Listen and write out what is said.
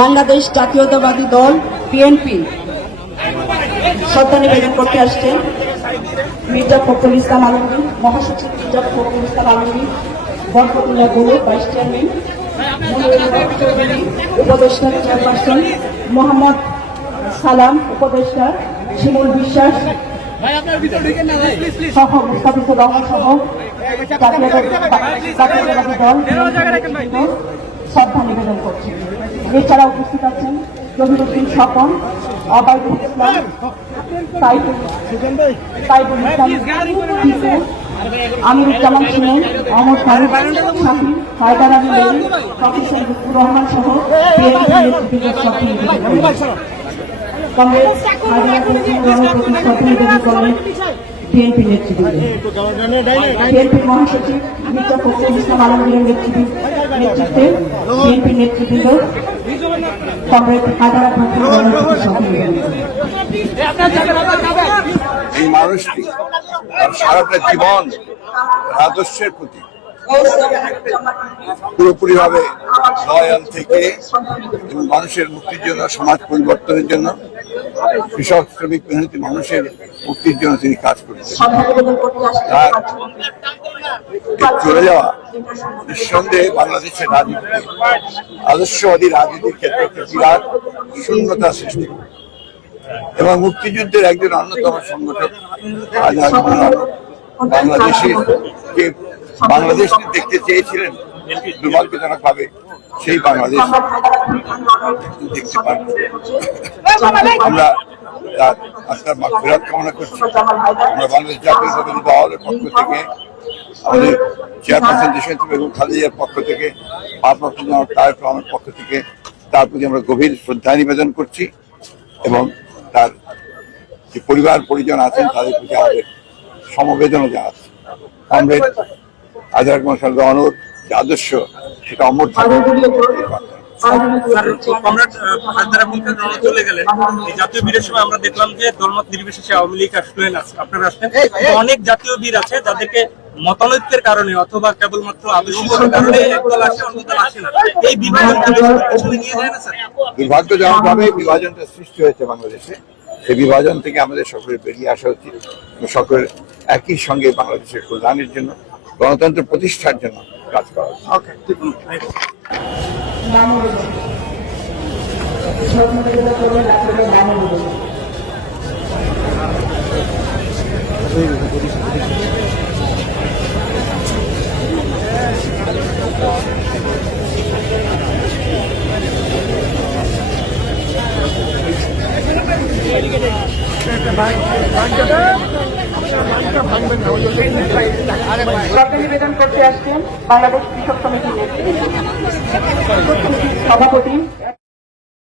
বাংলাদেশ জাতীয়তাবাদী দল বিএনপি শ্রদ্ধা নিবেদন করতে আসছেন মির্জা ফখরুল ইসলাম আলমগীর, মহাসচিব মির্জা ফখরুল ইসলাম আলমগীর, বরকতুল্লাহ গুরু ভাইস চেয়ারম্যান, উপদেষ্টা চেয়ারপারসন মোহাম্মদ সালাম, উপদেষ্টা শিমুল বিশ্বাস সহ মুস্তাফিজুর রহমান সহ জাতীয়তাবাদী দল শ্রদ্ধা নিবেদন করছে। এছাড়া উপস্থিত আছেন জহিরুদ্দিন স্বপন, অবায়দুল ইসলাম, সাইবুল ইসলাম, আমিরুজ্জামান সিং, অমর ফারুক, শাহিন, হায়দার আলী লেলি, প্রফেসর লুৎফুর রহমান সহ কংগ্রেস বিএনপি নেতৃবৃন্দ, বিএনপির মহাসচিব মির্জা ফখরুল ইসলাম আলমগীরের নেতৃত্বে বিএনপি নেতৃবৃন্দ, কংগ্রেস হায়দার এই মানুষটি তার সারাটা জীবন আদর্শের প্রতি পুরোপুরিভাবে লয়াল থেকে এবং মানুষের মুক্তির জন্য, সমাজ পরিবর্তনের জন্য, কৃষক শ্রমিক মেহনতি মানুষের মুক্তির জন্য তিনি কাজ করছেন। তার চলে যাওয়া নিঃসন্দেহে বাংলাদেশের রাজনীতিতে, আদর্শবাদী রাজনীতির ক্ষেত্রে একটি বিরাট শূন্যতা সৃষ্টি করে এবং মুক্তিযুদ্ধের একজন অন্যতম সংগঠক বাংলাদেশ দেখতে চেয়েছিলেন, দুর্ভাগ্যজনক ভাবে সেই বাংলাদেশ দেখতে পারবেন। আমরা আপনার মাগফিরাত কামনা করছি। আমরা বাংলাদেশ জাতীয়তাবাদী দলের পক্ষ থেকে, আমাদের চেয়ারপারসন দেশনেত্রী বেগম খালেদার পক্ষ থেকে, ভারপ্রাপ্ত জনাব তারেক রহমানের পক্ষ থেকে তার প্রতি আমরা গভীর শ্রদ্ধা নিবেদন করছি এবং তার যে পরিবার পরিজন আছেন তাদের প্রতি আমাদের সমবেদনা জানাচ্ছি। কমরেড আজহার অনুর যে আদর্শ সেটা অমর থাকবে। চলে গেলেন জাতীয় বীরের সময় আমরা দেখলাম যে দলমত নির্বিশেষে আওয়ামী লীগ আসলেন, আপনারা আসলেন। অনেক জাতীয় বীর আছে যাদেরকে মতানৈক্যের কারণে অথবা কেবলমাত্র আদর্শিকতার কারণে একদল আসে, অন্য দল আসে না। এই বিভাজনটা পিছনে নিয়ে যায় না স্যার? দুর্ভাগ্যজনকভাবে বিভাজনটা সৃষ্টি হয়েছে বাংলাদেশে। সেই বিভাজন থেকে আমাদের সকলের বেরিয়ে আসা উচিত। সকলের একই সঙ্গে বাংলাদেশের কল্যাণের জন্য, গণতন্ত্র প্রতিষ্ঠার জন্য কাজ করা উচিত। শ্রদ্ধা নিবেদন করতে আসছেন বাংলাদেশ কৃষক সমিতির সভাপতি